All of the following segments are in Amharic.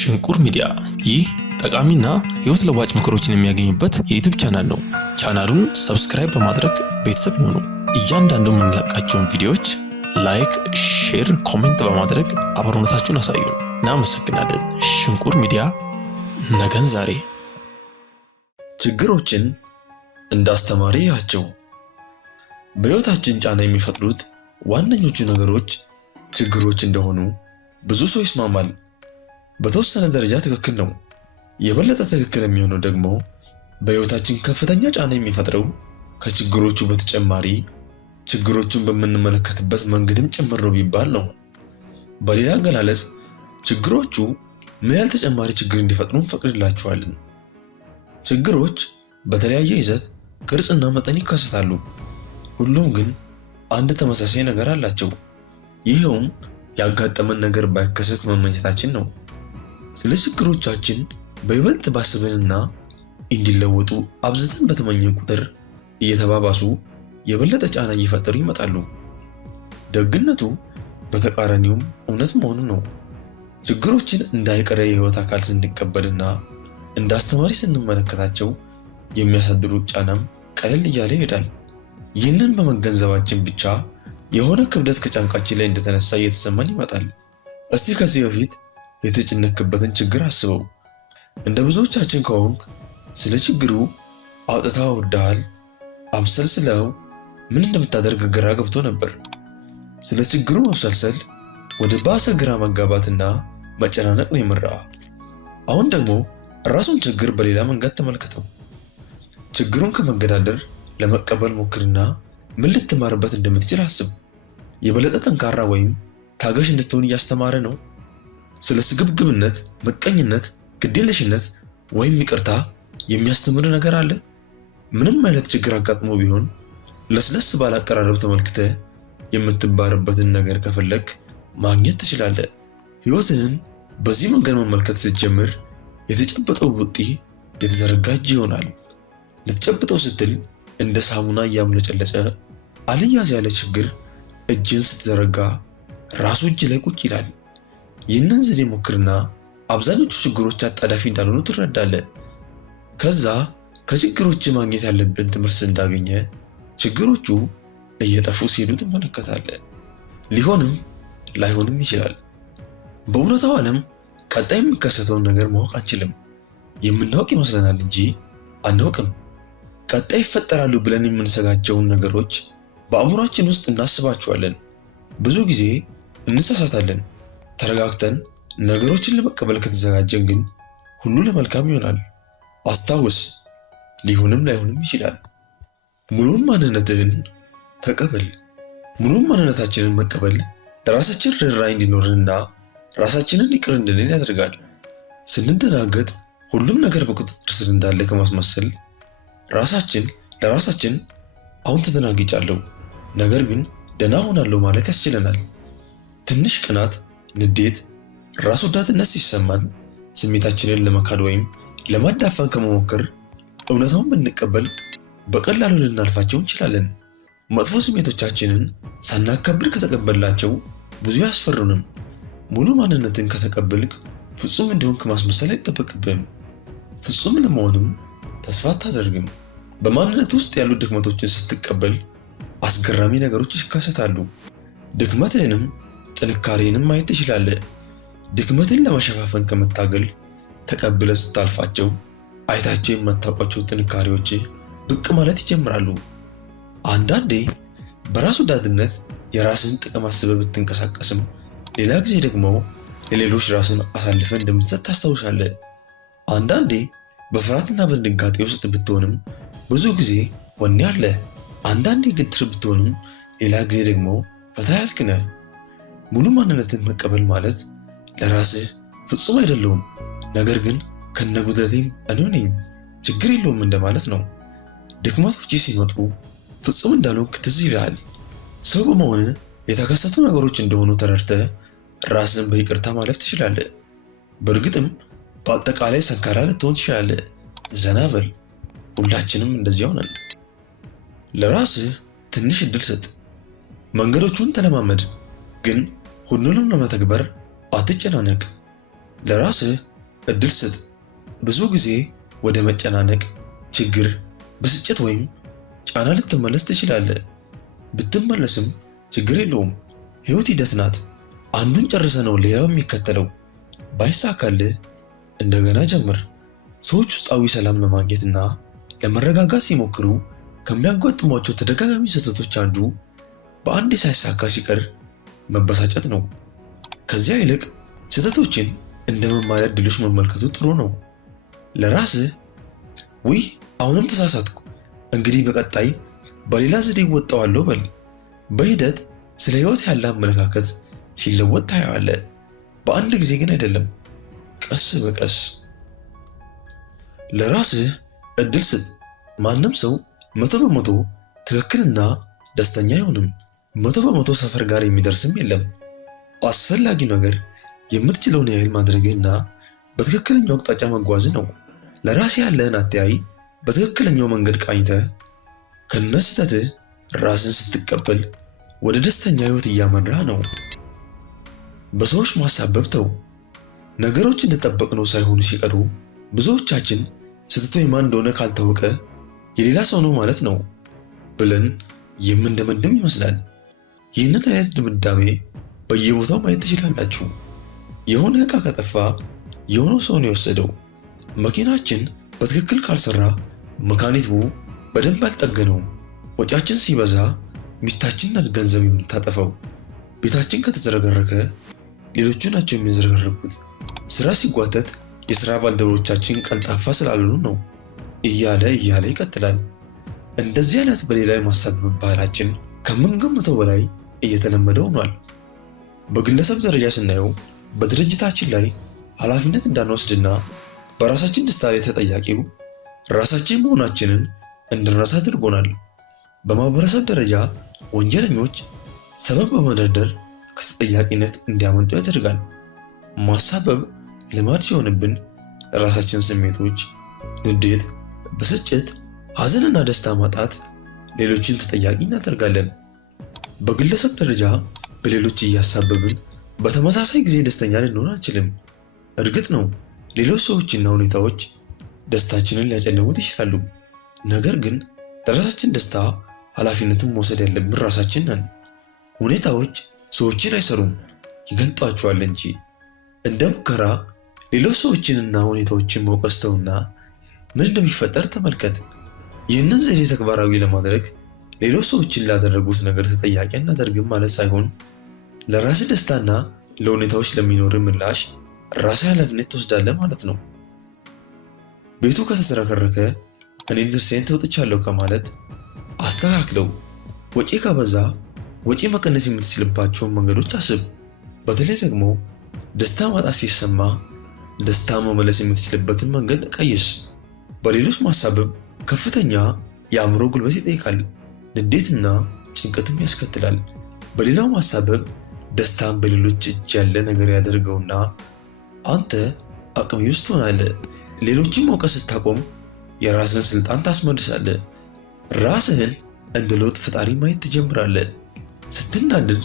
ሽንቁር ሚዲያ ይህ ጠቃሚና ህይወት ለዋጭ ምክሮችን የሚያገኙበት የዩቲዩብ ቻናል ነው። ቻናሉን ሰብስክራይብ በማድረግ ቤተሰብ ይሁኑ። እያንዳንዱ የምንለቃቸውን ቪዲዮዎች ላይክ፣ ሼር፣ ኮሜንት በማድረግ አብሮነታችሁን አሳዩን። እናመሰግናለን። ሽንቁር ሚዲያ ነገን ዛሬ። ችግሮችን እንደ አስተማሪ ያቸው። በህይወታችን ጫና የሚፈጥሩት ዋነኞቹ ነገሮች ችግሮች እንደሆኑ ብዙ ሰው ይስማማል። በተወሰነ ደረጃ ትክክል ነው። የበለጠ ትክክል የሚሆነው ደግሞ በህይወታችን ከፍተኛ ጫና የሚፈጥረው ከችግሮቹ በተጨማሪ ችግሮቹን በምንመለከትበት መንገድም ጭምር ነው ቢባል ነው። በሌላ አገላለጽ ችግሮቹ ምን ያህል ተጨማሪ ችግር እንዲፈጥሩ እንፈቅድላቸዋለን። ችግሮች በተለያየ ይዘት፣ ቅርጽና መጠን ይከሰታሉ። ሁሉም ግን አንድ ተመሳሳይ ነገር አላቸው። ይኸውም ያጋጠመን ነገር ባይከሰት መመኘታችን ነው። ስለ ችግሮቻችን በይበልጥ ባስበንና እንዲለወጡ አብዝተን በተመኘን ቁጥር እየተባባሱ የበለጠ ጫና እየፈጠሩ ይመጣሉ። ደግነቱ በተቃራኒውም እውነት መሆኑ ነው። ችግሮችን እንዳይቀረ የህይወት አካል ስንቀበልና እንደ አስተማሪ ስንመለከታቸው የሚያሳድሩት ጫናም ቀለል እያለ ይሄዳል። ይህንን በመገንዘባችን ብቻ የሆነ ክብደት ከጫንቃችን ላይ እንደተነሳ እየተሰማን ይመጣል። እስቲ ከዚህ በፊት የተጨነክበትን ችግር አስበው። እንደ ብዙዎቻችን ከሆንክ ስለ ችግሩ አውጥተህ አውርደሃል፣ አብሰልስለው ምን እንደምታደርግ ግራ ገብቶ ነበር። ስለ ችግሩ መብሰልሰል ወደ ባሰ ግራ መጋባትና መጨናነቅ ነው የመራ። አሁን ደግሞ ራሱን ችግር በሌላ መንገድ ተመልከተው። ችግሩን ከመገዳደር ለመቀበል ሞክርና ምን ልትማርበት እንደምትችል አስብ። የበለጠ ጠንካራ ወይም ታጋሽ እንድትሆን እያስተማረ ነው። ስለ ስግብግብነት፣ ምቀኝነት፣ ግዴለሽነት ወይም ይቅርታ የሚያስተምር ነገር አለ? ምንም አይነት ችግር አጋጥሞ ቢሆን ለስለስ ባለ አቀራረብ ተመልክተህ የምትባርበትን ነገር ከፈለክ ማግኘት ትችላለህ። ህይወትህን በዚህ መንገድ መመልከት ስትጀምር የተጨበጠው ቡጢ የተዘረጋ እጅ ይሆናል። ልትጨብጠው ስትል እንደ ሳሙና እያምለጨለጨ አልያዝ ያለ ችግር እጅን ስትዘረጋ ራሱ እጅ ላይ ቁጭ ይላል። ይህንን ዘዴ ሞክርና አብዛኞቹ ችግሮች አጣዳፊ እንዳልሆኑ ትረዳለህ። ከዛ ከችግሮች ማግኘት ያለብን ትምህርት እንዳገኘ ችግሮቹ እየጠፉ ሲሄዱ ትመለከታለህ። ሊሆንም ላይሆንም ይችላል። በእውነታው ዓለም ቀጣይ የሚከሰተውን ነገር ማወቅ አንችልም። የምናውቅ ይመስለናል እንጂ አናውቅም። ቀጣይ ይፈጠራሉ ብለን የምንሰጋቸውን ነገሮች በአእምሯችን ውስጥ እናስባቸዋለን። ብዙ ጊዜ እንሳሳታለን። ተረጋግተን ነገሮችን ለመቀበል ከተዘጋጀን ግን ሁሉ ለመልካም ይሆናል። አስታውስ፣ ሊሆንም ላይሆንም ይችላል። ሙሉውን ማንነትህን ተቀበል። ሙሉውን ማንነታችንን መቀበል ለራሳችን ርኅራኄ እንዲኖርንና ራሳችንን ይቅር እንድንል ያደርጋል። ስንደናገጥ ሁሉም ነገር በቁጥጥር ስር እንዳለ ከማስመሰል ራሳችን ለራሳችን አሁን ተደናግጫለሁ፣ ነገር ግን ደህና ሆናለሁ ማለት ያስችለናል። ትንሽ ቅናት፣ ንዴት፣ ራስ ወዳድነት ሲሰማን ስሜታችንን ለመካድ ወይም ለማዳፈን ከመሞከር እውነታውን ብንቀበል በቀላሉ ልናልፋቸው እንችላለን። መጥፎ ስሜቶቻችንን ሳናከብር ከተቀበልናቸው ብዙ ያስፈሩንም። ሙሉ ማንነትን ከተቀበልክ ፍጹም እንደሆንክ ማስመሰል አይጠበቅብህም። ፍጹም ለመሆንም ተስፋ አታደርግም። በማንነት ውስጥ ያሉ ድክመቶችን ስትቀበል አስገራሚ ነገሮች ይከሰታሉ። ድክመትህንም ጥንካሬንም ማየት ትችላለህ። ድክመትን ለመሸፋፈን ከመታገል ተቀብለህ ስታልፋቸው አይታቸው የማታውቋቸው ጥንካሬዎች ብቅ ማለት ይጀምራሉ። አንዳንዴ በራስ ወዳድነት የራስን ጥቅም አስበህ ብትንቀሳቀስም ሌላ ጊዜ ደግሞ ለሌሎች ራስን አሳልፈህ እንደምትሰጥ ታስታውሳለህ። አንዳንዴ በፍርሃትና በድንጋጤ ውስጥ ብትሆንም ብዙ ጊዜ ወኔ አለ። አንዳንዴ ግትር ብትሆንም ሌላ ጊዜ ደግሞ ፈታ ያልክ ነህ። ሙሉ ማንነትን መቀበል ማለት ለራስህ ፍጹም አይደለሁም፣ ነገር ግን ከነጉድለቴም እኔው ነኝ፣ ችግር የለውም እንደማለት ነው። ድክመቶች ሲመጡ ፍጹም እንዳልሆንክ ትዝ ይልሃል። ሰው በመሆንህ የተከሰቱ ነገሮች እንደሆኑ ተረድተህ ራስን በይቅርታ ማለፍ ትችላለህ። በእርግጥም በአጠቃላይ ሰንካራ ልትሆን ትችላለህ። ዘና በል። ሁላችንም እንደዚያው ነን። ለራስህ ትንሽ እድል ስጥ። መንገዶቹን ተለማመድ፣ ግን ሁሉንም ለመተግበር አትጨናነቅ። ለራስህ እድል ስጥ። ብዙ ጊዜ ወደ መጨናነቅ፣ ችግር፣ ብስጭት ወይም ጫና ልትመለስ ትችላለህ። ብትመለስም ችግር የለውም። ህይወት ሂደት ናት። አንዱን ጨርሰ ነው ሌላው የሚከተለው። ባይሳካልህ እንደገና ጀምር። ሰዎች ውስጣዊ ሰላም ለማግኘትና ለመረጋጋት ሲሞክሩ ከሚያጋጥሟቸው ተደጋጋሚ ስህተቶች አንዱ በአንድ ሳይሳካ ሲቀር መበሳጨት ነው። ከዚያ ይልቅ ስህተቶችን እንደ መማሪያ ዕድሎች መመልከቱ ጥሩ ነው። ለራስህ ውይ አሁንም ተሳሳትኩ፣ እንግዲህ በቀጣይ በሌላ ዘዴ እወጣዋለሁ በል። በሂደት ስለ ህይወት ያለ አመለካከት ሲለወጥ ታየዋለህ። በአንድ ጊዜ ግን አይደለም፣ ቀስ በቀስ። ለራስህ እድል ስጥ። ማንም ሰው 100% ትክክልና ደስተኛ አይሆንም። 100% ሰፈር ጋር የሚደርስም የለም። አስፈላጊ ነገር የምትችለውን ያህል ማድረግህና በትክክለኛው አቅጣጫ መጓዝ ነው። ለራስህ ያለህን አተያይ በትክክለኛው መንገድ ቃኝተህ ከነስተትህ ራስን ስትቀበል ወደ ደስተኛ ህይወት እያመራህ ነው። በሰዎች ማሳበብ ተው። ነገሮች እንደጠበቅነው ሳይሆኑ ሲቀሩ ብዙዎቻችን ስህተቱ የማን እንደሆነ ካልታወቀ የሌላ ሰው ነው ማለት ነው ብለን የምንደመድም ይመስላል። ይህንን አይነት ድምዳሜ በየቦታው ማየት ትችላላችሁ። የሆነ ዕቃ ከጠፋ የሆነው ሰው ነው የወሰደው። መኪናችን በትክክል ካልሰራ መካኒቱ በደንብ አልጠገነውም። ወጪያችን ሲበዛ ሚስታችን ናት ገንዘብ የምታጠፋው። ቤታችን ከተዝረከረከ ሌሎቹ ናቸው የሚዝረከረኩት። ስራ ሲጓተት የስራ ባልደረቦቻችን ቀልጣፋ ስላልሆኑ ነው፣ እያለ ይቀጥላል። እንደዚህ አይነት በሌላ የማሳበብ ባህላችን ከምንገምተው በላይ እየተለመደ ሆኗል። በግለሰብ ደረጃ ስናየው በድርጅታችን ላይ ኃላፊነት እንዳንወስድና በራሳችን ደስታ ላይ ተጠያቂው ራሳችን መሆናችንን እንድንረሳ አድርጎናል። በማህበረሰብ ደረጃ ወንጀለኞች ሰበብ በመደርደር ከተጠያቂነት እንዲያመልጡ ያደርጋል። ማሳበብ ልማድ ሲሆንብን ለራሳችን ስሜቶች፣ ንዴት፣ ብስጭት፣ ሐዘንና ደስታ ማጣት ሌሎችን ተጠያቂ እናደርጋለን። በግለሰብ ደረጃ በሌሎች እያሳበብን በተመሳሳይ ጊዜ ደስተኛ ልንሆን አንችልም። እርግጥ ነው ሌሎች ሰዎችና ሁኔታዎች ደስታችንን ሊያጨልሙት ይችላሉ። ነገር ግን ለራሳችን ደስታ ኃላፊነቱን መውሰድ ያለብን ራሳችን ነን። ሁኔታዎች ሰዎችን አይሰሩም፣ ይገልጧቸዋል እንጂ። እንደ ሙከራ ሌሎች ሰዎችንና ሁኔታዎችን መውቀስ ተውና ምን እንደሚፈጠር ተመልከት። ይህንን ዘዴ ተግባራዊ ለማድረግ ሌሎች ሰዎችን ላደረጉት ነገር ተጠያቂ አናደርግም ማለት ሳይሆን ለራስህ ደስታና ለሁኔታዎች ለሚኖር ምላሽ ራስህ ኃላፊነት ትወስዳለህ ማለት ነው። ቤቱ ከተዝረከረከ እኔ ድርሴን ተወጥቻለሁ ከማለት አስተካክለው። ወጪ ከበዛ ወጪ መቀነስ የምትችልባቸውን መንገዶች አስብ። በተለይ ደግሞ ደስታ ማጣት ሲሰማ ደስታ መመለስ የምትችልበትን መንገድ ቀይስ። በሌሎች ማሳበብ ከፍተኛ የአእምሮ ጉልበት ይጠይቃል፣ ንዴትና ጭንቀትም ያስከትላል። በሌላው ማሳበብ ደስታን በሌሎች እጅ ያለ ነገር ያደርገውና አንተ አቅም ውስጥ ትሆናለህ። ሌሎችን መውቀስ ስታቆም የራስን ስልጣን ታስመልሳለህ። ራስህን እንደ ለውጥ ፈጣሪ ማየት ትጀምራለህ። ስትናደድ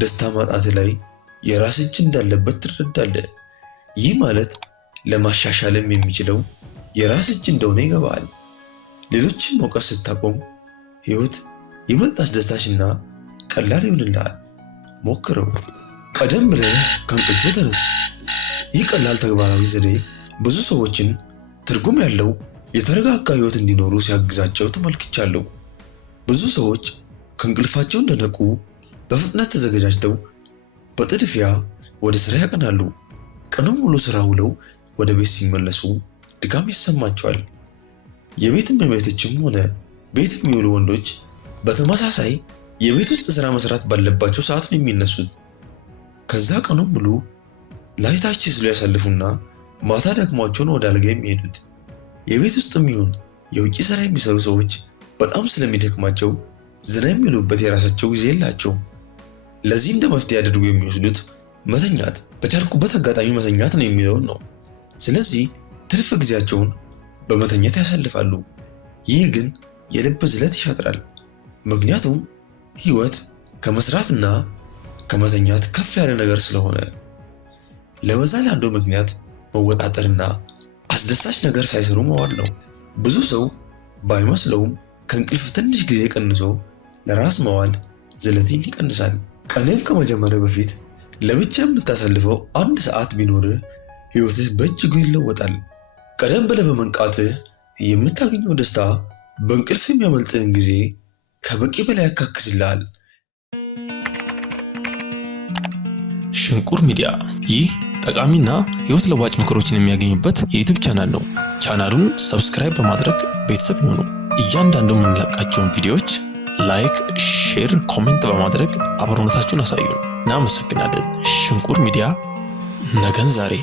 ደስታ ማጣት ላይ የራስ እጅ እንዳለበት ትረዳለህ። ይህ ማለት ለማሻሻልም የሚችለው የራስ እጅ እንደሆነ ይገባል። ሌሎችን መውቀስ ስታቆም ህይወት ይበልጥ አስደሳችና ቀላል ይሆንልሃል። ሞክረው። ቀደም ብለህ ከእንቅልፍ ተነስ። ይህ ቀላል ተግባራዊ ዘዴ ብዙ ሰዎችን ትርጉም ያለው የተረጋጋ ህይወት እንዲኖሩ ሲያግዛቸው ተመልክቻለሁ። ብዙ ሰዎች ከእንቅልፋቸው እንደነቁ በፍጥነት ተዘጋጅተው በጥድፊያ ወደ ስራ ያቀናሉ። ቀኑን ሙሉ ስራ ውለው ወደ ቤት ሲመለሱ ድካም ይሰማቸዋል። የቤት እመቤቶችም ሆነ ቤት የሚውሉ ወንዶች በተመሳሳይ የቤት ውስጥ ስራ መስራት ባለባቸው ሰዓት ነው የሚነሱት። ከዛ ቀኑን ሙሉ ላይታች ሲሉ ያሳልፉና ማታ ደክሟቸውን ወደ አልጋ የሚሄዱት። የቤት ውስጥ የሚሆን የውጭ ስራ የሚሰሩ ሰዎች በጣም ስለሚደክማቸው ዘና የሚሉበት የራሳቸው ጊዜ የላቸውም። ለዚህ እንደ መፍትሄ አድርጎ የሚወስዱት መተኛት፣ በቻልኩበት አጋጣሚ መተኛት ነው የሚለውን ነው። ስለዚህ ትርፍ ጊዜያቸውን በመተኛት ያሳልፋሉ። ይህ ግን የልብ ዝለት ይሻጥራል። ምክንያቱም ህይወት ከመስራትና ከመተኛት ከፍ ያለ ነገር ስለሆነ። ለበዛ ለአንዱ ምክንያት መወጣጠርና አስደሳች ነገር ሳይሰሩ መዋል ነው። ብዙ ሰው ባይመስለውም ከእንቅልፍ ትንሽ ጊዜ ቀንሶ ለራስ መዋል ዝለትን ይቀንሳል። ቀንን ከመጀመሪያ በፊት ለብቻ የምታሳልፈው 1 ሰዓት ቢኖር ህይወትህ በእጅጉ ይለወጣል። ቀደም ብለህ በመንቃትህ የምታገኘው ደስታ በእንቅልፍ የሚያመልጥህን ጊዜ ከበቂ በላይ ያካክስልሃል። ሽንቁር ሚዲያ ይህ ጠቃሚና ህይወት ለዋጭ ምክሮችን የሚያገኙበት የዩቲዩብ ቻናል ነው። ቻናሉን ሰብስክራይብ በማድረግ ቤተሰብ ይሁኑ። እያንዳንዱ የምንለቃቸውን ቪዲዮዎች ላይክ፣ ሼር፣ ኮሜንት በማድረግ አብሮነታችሁን አሳዩን። እናመሰግናለን። ሽንቁር ሚዲያ ነገን ዛሬ